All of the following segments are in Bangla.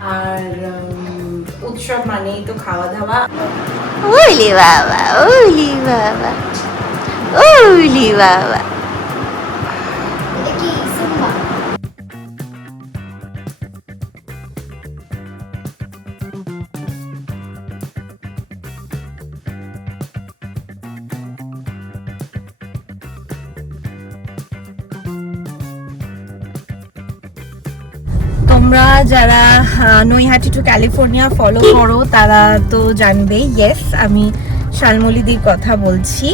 আর উৎসব মানেই তো খাওয়া দাওয়া। ওলি বাবা, ওলি বাবা, ওলি বাবা। এটা কি সুম্বা? তোমরা যারা নৈহাটি টু ক্যালিফোর্নিয়া ফলো করো তারা তো জানবেই, ইয়েস আমি শালমলীদির কথা বলছি।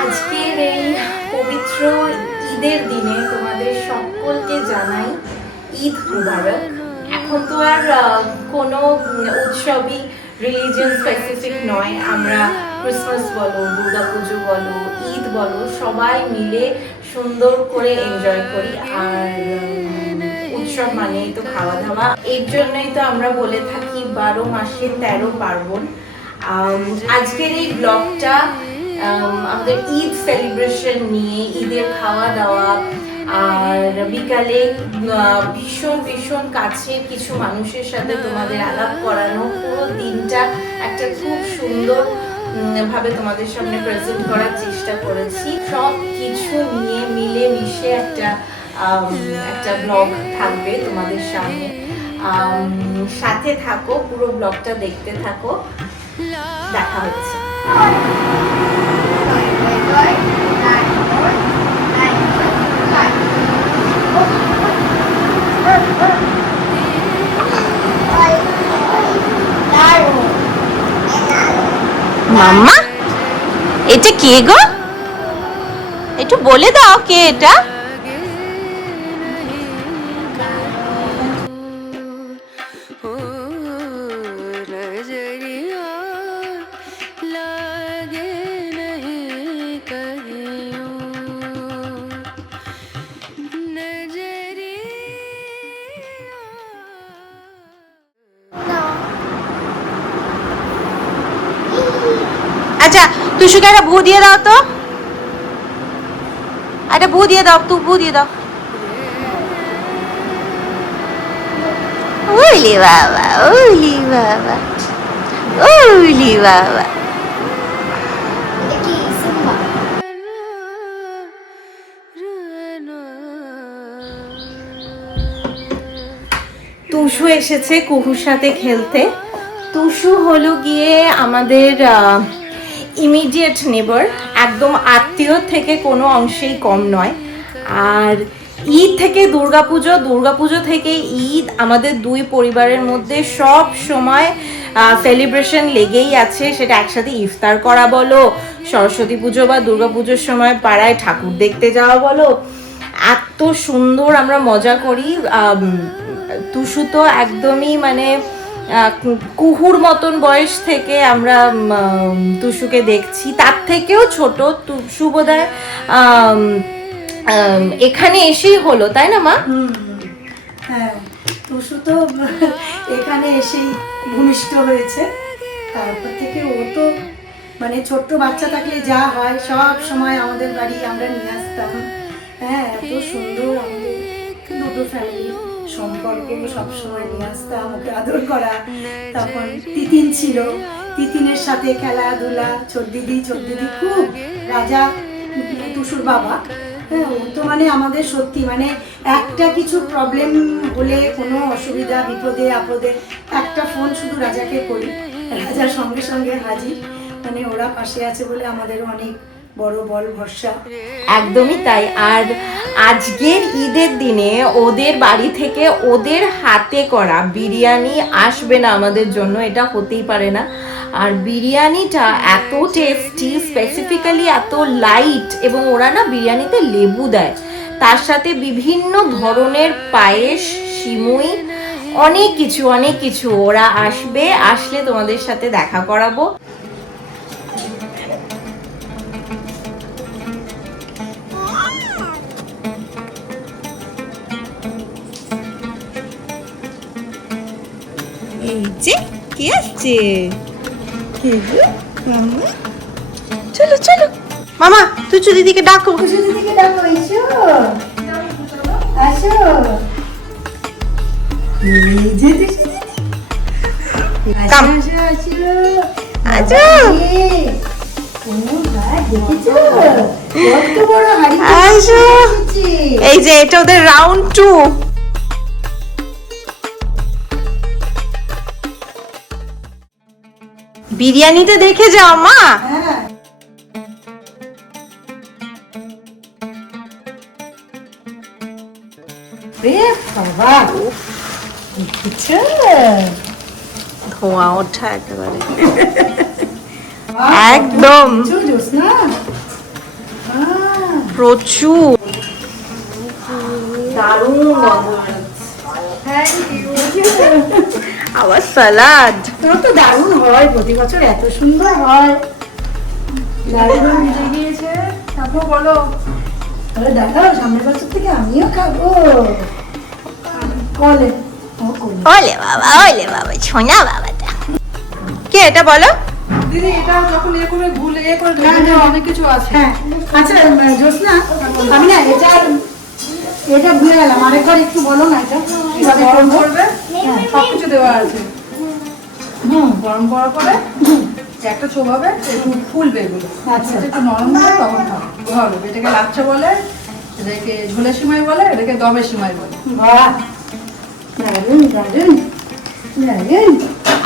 আজকের এই পবিত্র ঈদের দিনে তোমাদের সকলকে জানাই ঈদ মুবারক। এখন তো আর কোনো উৎসবই রিলিজিয়ন স্পেসিফিক নয়, আমরা ক্রিসমাস বলো, দুর্গাপুজো বলো, ঈদ বলো, সবাই মিলে সুন্দর করে এনজয় করি। আর উৎসব মানেই তো খাওয়া দাওয়া, এর জন্যই তো আমরা বলে থাকি 12 মাসে 13 পার্বণ। আজকের এই ব্লগটা আমাদের ঈদ সেলিব্রেশন নিয়ে, ঈদের খাওয়া দাওয়া, আর বিকালে ভীষণ ভীষণ কাছের কিছু মানুষের সাথে তোমাদের আলাপ করানো, পুরো দিনটা একটা খুব সুন্দর ভাবে তোমাদের সামনে প্রেজেন্ট করার চেষ্টা করেছি। সব কিছু নিয়ে মিলে মিশে একটা ব্লগ থাকবে তোমাদের সামনে। সাথে থাকো, পুরো ব্লগটা দেখতে থাকো, দেখা হচ্ছে। মাম্মা, এটা কে গো? একটু বলে দাও কে এটা? আচ্ছা, তুষুকে একটা ভু দিয়ে দাও তো, একটা ভু দিয়ে দাও, ভু দিয়ে দাও। ওলি বাবা, ওলি বাবা, ওলি বাবা। এটা কি সুম্বা? তুষু এসেছে কুহুর সাথে খেলতে। তুষু হলো গিয়ে আমাদের ইমিডিয়েট নেবার, একদম আত্মীয় থেকে কোনো অংশেই কম নয়। আর ঈদ থেকে দুর্গাপুজো, দুর্গাপুজো থেকে ঈদ, আমাদের দুই পরিবারের মধ্যে সব সময় সেলিব্রেশন লেগেই আছে। সেটা একসাথে ইফতার করা বলো, সরস্বতী পুজো বা দুর্গাপুজোর সময় পাড়ায় ঠাকুর দেখতে যাওয়া বলো, এত সুন্দর আমরা মজা করি। তুষু তো একদমই মানে কুহুর মতন বয়স থেকে আমরা তুষুকে দেখছি, তার থেকেও ছোট। তুষু বোধহয় এখানে এসেই হলো, তাই না মা? হ্যাঁ, তুষু তো এখানে এসেই ভূমিষ্ঠ হয়েছে। তারপর থেকে ও তো মানে ছোট্ট বাচ্চা থাকলে যা হয় সব সময় আমাদের বাড়ি আমরা নিয়ে আসতাম। হ্যাঁ, এত সুন্দর আমাদের দুটো ফ্যামিলির সম্পর্ক, সবসময় নিয়ে আসতাম ওকে আদর করা। তখন তিতিন ছিল, তিতিনের সাথে খেলাধুলা, ছোট দিদি খুব রাজা টুসুর বাবা। হ্যাঁ, ও তো মানে আমাদের সত্যি মানে একটা কিছু প্রবলেম হলে, কোনো অসুবিধা বিপদে আপদে একটা ফোন শুধু রাজাকে করি, রাজার সঙ্গে সঙ্গে হাজির। ও মানে ওরা পাশে আছে বলে আমাদের অনেক বড় বল ভরসা। একদমই তাই। আর আজকের ঈদের দিনে ওদের বাড়ি থেকে ওদের হাতে করা বিরিয়ানি আসবে না আমাদের জন্য, এটা হতেই পারে না। আর বিরিয়ানিটা এত টেস্টি, স্পেসিফিক্যালি এত লাইট, এবং ওরা না বিরিয়ানিতে লেবু দেয়, তার সাথে বিভিন্ন ধরনের পায়েস, সিমুই, অনেক কিছু। ওরা আসবে, আসলে তোমাদের সাথে দেখা করাবো। এই যে কে আসছে? চলো চলো মামা, তুচু দিদিকে ডাকো। খুশি দিদিকে ডাকো, এসো আসো। এই যে দিদি, কাম। আসো আসো আচ্ছা ও ভাই, দেখেছো কত বড় হাড়ি আসো। এসেছে। এই যে এটা ওদের রাউন্ড 2। বিরিয়ানিটা দেখে যাও মা। হ্যাঁ রে বাবা, দেখেছো? ধোঁয়া ওঠা একেবারে বাহ, একদম। দেখেছো জ্যোৎস্না? প্রচুর। দারুণ গন্ধ। আবার সালাদ। তোর তো দারুণ হয়, প্রতি বছর এত সুন্দর হয়। দারুণ মিলে গিয়েছে। তারপর বলো, তাহলে দেখাও সামনের বছর থেকে আমিও খাবো। কলে ও কলে। ওলে বাবা সোনা বাবাটা। কে এটা বলো? দিদি এটা যখন করে ভুলে করে হ্যাঁ, ভেবে হ্যাঁ। অনেক কিছু আছে। হ্যাঁ আচ্ছা জ্যোৎস্না, আমি না এটা ভুলে গেলাম, আরেকবার একটু বলো না এটা কিভাবে গরম করবো। করবে, সবকিছু দেওয়া আছে। গরম করার পরে একটা চোবাবে, একটু ফুলবে এগুলো। আচ্ছা। একটু নরম হবে, তখন খাবে ভালো। এটাকে লাচ্ছা বলে, এটাকে ঝোলে সিমাই বলে, এটাকে দমে সিমাই বলে। বাহ, দারুণ দারুণ দারুণ।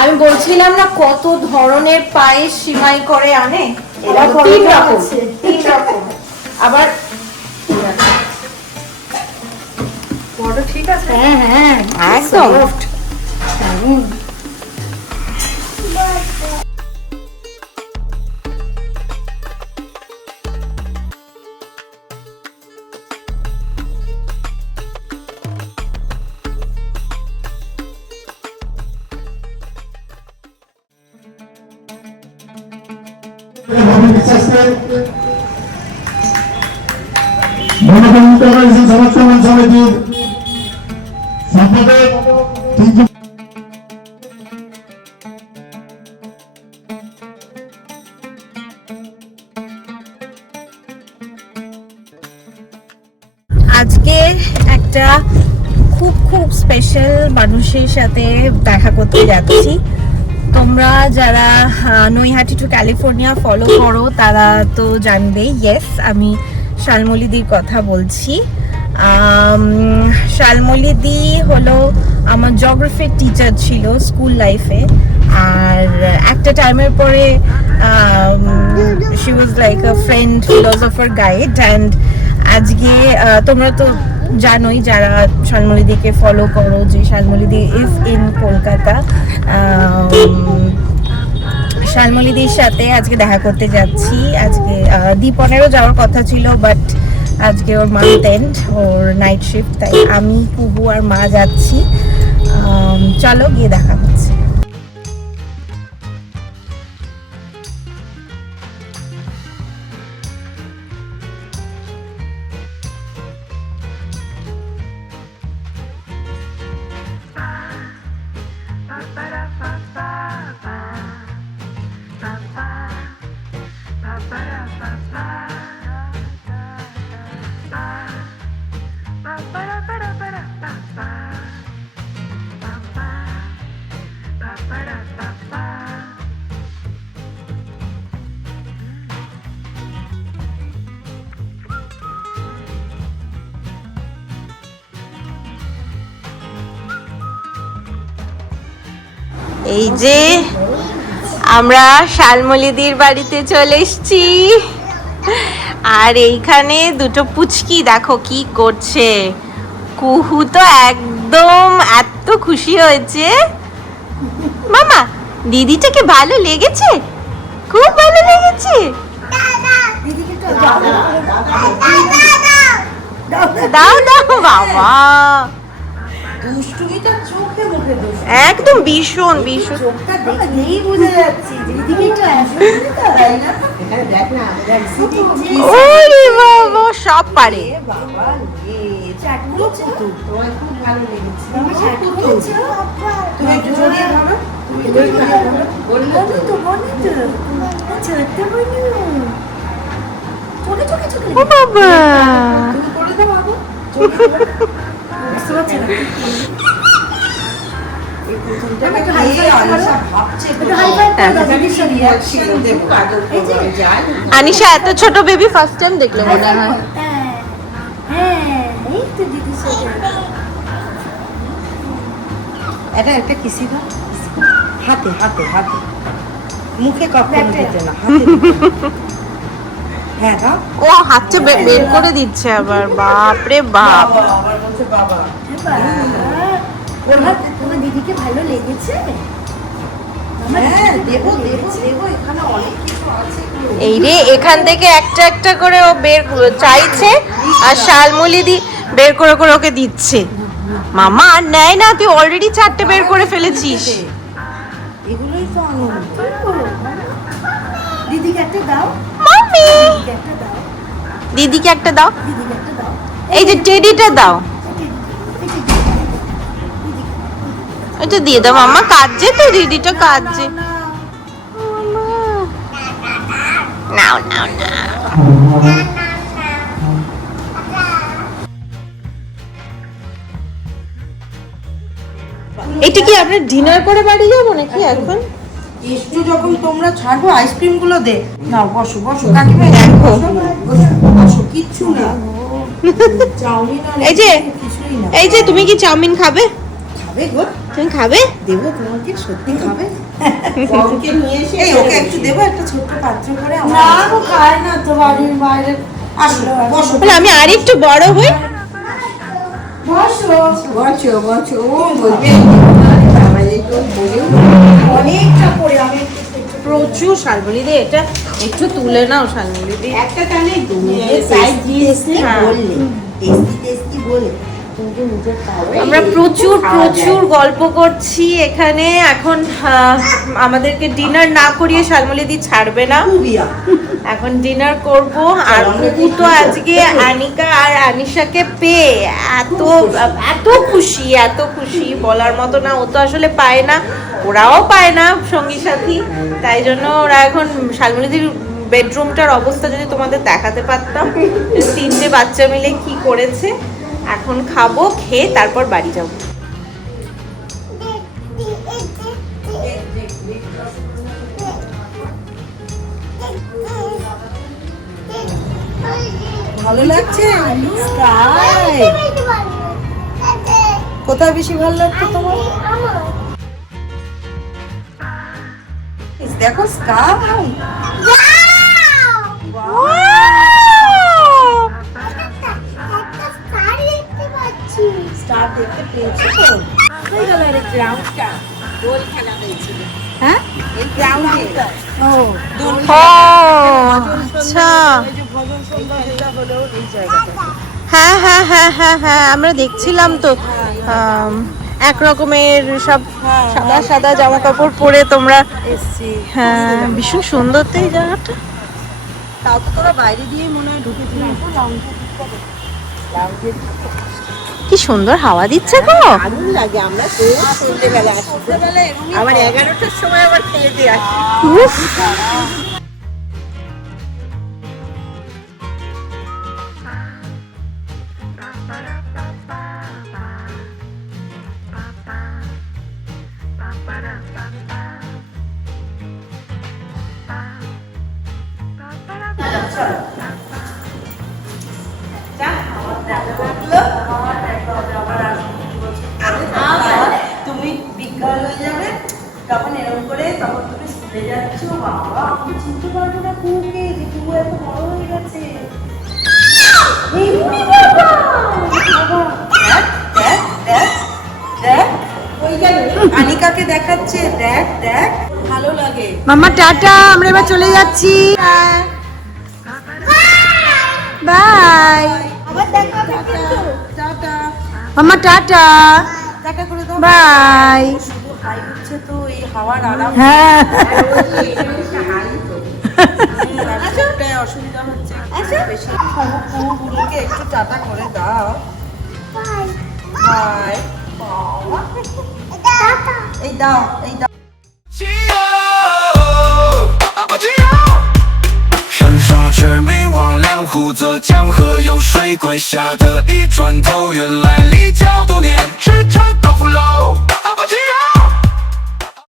আমি বলছিলাম না কত ধরনের পায়েস সিমাই করে আনে, এরা তিন কতটা রকম, আছে? 3 রকম। আবার বড় ঠিক আছে। হ্যাঁ হ্যাঁ একদম। soft, দারুণ। সমাজ কল্যাণ সমিতির সম্পাদক আজকে একটা খুব খুব স্পেশাল মানুষের সাথে দেখা করতে যাচ্ছি। তোমরা যারা নৈহাটি টু ক্যালিফোর্নিয়া ফলো করো তারা তো জানবেই। ইয়েস, আমি শালমলিদির কথা বলছি। শালমলিদি হলো আমার জিওগ্রাফির টিচার ছিল স্কুল লাইফে, আর একটা টাইমের পরে she was like a friend, philosopher, guide. And আজকে তোমরা তো জানোই যারা শালমলিদিকে ফলো করো যে শালমলিদি ইজ ইন কলকাতা। শালমলিদির সাথে আজকে দেখা করতে যাচ্ছি। আজকে দীপনেরও যাওয়ার কথা ছিল, বাট আজকে ওর মান্থ এন্ড, ওর নাইট শিফট, তাই আমি কুবু আর মা যাচ্ছি। চলো গিয়ে দেখা হচ্ছে। এই যে আমরা শালমলিদির বাড়িতে চলে এসেছি আর এইখানে দুটো পুচকি দেখো কি করছে। কুহু তো একদম এত খুশি হয়েছে। মামা দিদিটাকে ভালো লেগেছে, খুব ভালো লেগেছে। দাও দাও বাবা, দুষ্টুমিটা চোখে মুখে দুষ্টু। একদম ভীষণ ভীষণ। চোখটা দেখলেই বোঝা যাচ্ছে দিদিকে একটু তাই না? এখানে দেখ না, দেখ ওরে বাবা, সব পারে। বাবা রে, চাট করেছে তো, তোমার খুব ভালো লেগেছে। আমার চাট করেছে, তুমি একটু জড়িয়ে ধরো, তুমি একটু জড়িয়ে ধরো। বললো তো, বললো তো, ছোট্ট বনু। চোখে চোখে চোখে। ও বাবা, তুমি করে দাও বাবু, চোখে বুঝতে পারছি না। এই প্রথমটা একটু হাই ফাই আনিশা ভাবছে, একটু হাই ফাই করে দাও, দিদির সাথে রিঅ্যাকশন দেবো। এই যে আনিশা এত ছোট বেবি ফার্স্ট টাইম দেখলে মনে হয়। হ্যাঁ, এই তো দিদির সাথে। এটা একটা কিসি দাও, হাতে হাতে হাতে, মুখে কখনো দিতে না, হাতে দিতে। হ্যাঁ দাও। ও হাতটা বের করে দিচ্ছে আবার, বাপ রে বাপ। আবার বলছে বাবা। তোমার দিদিকে ভালো লেগেছে? হ্যাঁ, দেবো দেবো দেবো, এখানে অনেক কিছু আছে। এই রে, এখান থেকে একটা একটা করে ও বের চাইছে আর শালমলিদি বের করে করে ওকে দিচ্ছে। মামা আর নেয় না, তুই অলরেডি 4টে বের করে ফেলেছিস। এগুলোই তো আনন্দ। দিদিকে একটা দাও, মাম্মি, দিদিকে একটা দাও, দিদিকে একটা দাও। দিদিকে একটা দাও। এই যে টেডিটা দাও, এটা দিয়ে দাও মাম্মা, কাঁদছে তো দিদিটা, কাঁদছে। নাও নাও নাও। এটা কি আমরা ডিনার করে বাড়ি যাবো নাকি এখন? একটু যখন তোমরা ছাড়বো আইসক্রিম গুলো দে। নাও বসো বসো কাকিমা, দেখো বসো, কিচ্ছু না। চাউমিন আর এই যে, কিছুই না। এই যে তুমি কি চাউমিন খাবে? খাবে গো? তুমি খাবে? দেবো তোমাকে, সত্যি খাবে? ওকে নিয়ে এসে এই ওকে একটু দেবো, একটা ছোট্ট পাত্র করে। না ও খায় না তো, বাড়ির বাইরে। আসো বসো, বলে আমি আর একটু বড় হই। বসো বসো বসো। ও বলবে অনেকটা করে আমি প্রচুর শালমলিদি, এটা একটু তুলে নাও শালমলিদি। একটা টানে সাইড দিয়েছে বললে টেস্টি টেস্টি বলে, কিন্তু নিজে খাবে। আমরা প্রচুর প্রচুর গল্প করছি এখানে। এখন আমাদেরকে ডিনার না করিয়ে শালমলিদি ছাড়বে না, এখন ডিনার করব। আর কুকু তো আজকে আনিকা আর আনিশাকে পেয়ে এত এত খুশি, এত খুশি বলার মতো না। ও তো আসলে পায় না, ওরাও পায় না সঙ্গী সাথী, তাই জন্য ওরা এখন শালমলিদির বেডরুমটার অবস্থা যদি তোমাদের দেখাতে পারতাম, 3টে বাচ্চা মিলে কি করেছে। এখন খাবো, খেয়ে তারপর বাড়ি যাবো। ভালো লাগছে? স্কাই কোথায় বেশি ভালো লাগছে তোমার? দেখো স্কাই, স্টার দেখতে পেয়েছো তো? হয়ে গেল এর গ্রাউন্ডটা, দোল খেলা হয়েছিল। হ্যাঁ, এই গ্রাউন্ডে। ও আচ্ছা, এই যে ভজন সন্ধ্যা এটা হলো এই জায়গাটা। হ্যাঁ হ্যাঁ হ্যাঁ হ্যাঁ হ্যাঁ, আমরা দেখছিলাম তো। এক রকমের সব সাদা সাদা জামা কাপড় পরে তোমরা এসছি। হ্যাঁ, ভীষণ সুন্দর তো এই জায়গাটা। তাও তো তোরা বাইরে দিয়ে মনে হয় ঢুকেছিলাম। কি সুন্দর হাওয়া দিচ্ছে গো। দারুণ লাগে। আমরা তো সন্ধ্যেবেলা আসি, আবার 11টার সময় আবার খেয়ে দিয়ে আসি। উফ, তুমি বিজ্ঞান হয়ে যাবে তখন এরকম করে, তখন তুমি স্কুলে যাচ্ছ বাবা, আমি চিনতে পারবো না কুকে, যে কু এত বড় হয়ে গেছে। এই বাবা, বাবা, দেখ দেখ দেখ দেখ, ওই গেল আনিকাকে দেখাচ্ছে, দেখ দেখ, ভালো লাগে। মাম্মা টাটা, আমরা এবার চলে যাচ্ছি। বাই। আবার দেখা হবে কিন্তু। টাটা মাম্মা টাটা, টাটা করে দাও। বাই। শুধু হাই হচ্ছে তো এই হাওয়ার আরাম। হ্যাঁ একটাই অসুবিধা হচ্ছে, বেশি কুকুরগুলোকে একটু টাটা করে দাও। বাই। এই দাও, এই দাও।山刷着没忘两湖泽江河有水鬼下的一转头，原来离教多年，驰骋高福楼。